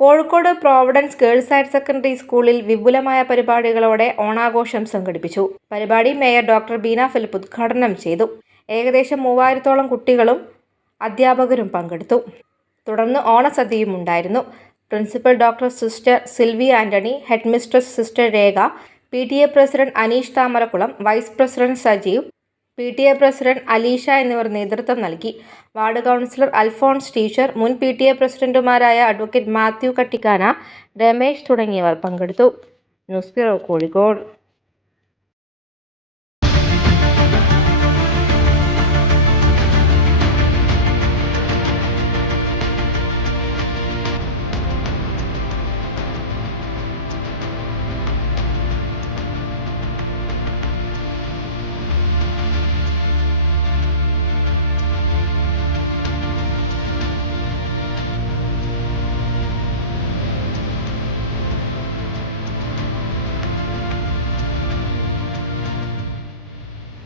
Kozhikode Providence girls higher secondary സ്കൂളിൽ വിപുലമായ പരിപാടികളോടെ ഓണാഘോഷം സംഘടിപ്പിച്ചു. പരിപാടി മേയർ ഡോക്ടർ ബീന ഫിലിപ്പ് ഉദ്ഘാടനം ചെയ്തു. ഏകദേശം 3000-ഓളം കുട്ടികളും അധ്യാപകരും പങ്കെടുത്തു. തുടർന്ന് ഓണസദ്യയും ഉണ്ടായിരുന്നു. Principal doctor sister Silvy Antony, head mistress sister Rekha, PTA president Aneesh Thamarakkulam, vice president Sajeev, PTA president Aleesha എന്നിവർ നേതൃത്വം നൽകി. വാർഡ് കൗൺസിലർ അൽഫോൺസ് ടീച്ചർ, മുൻ PTA പ്രസിഡന്റുമാരായ അഡ്വക്കേറ്റ് മാത്യു കട്ടിക്കാന, രമേശ് തുടങ്ങിയവർ പങ്കെടുത്തു. News bureau, Kozhikode.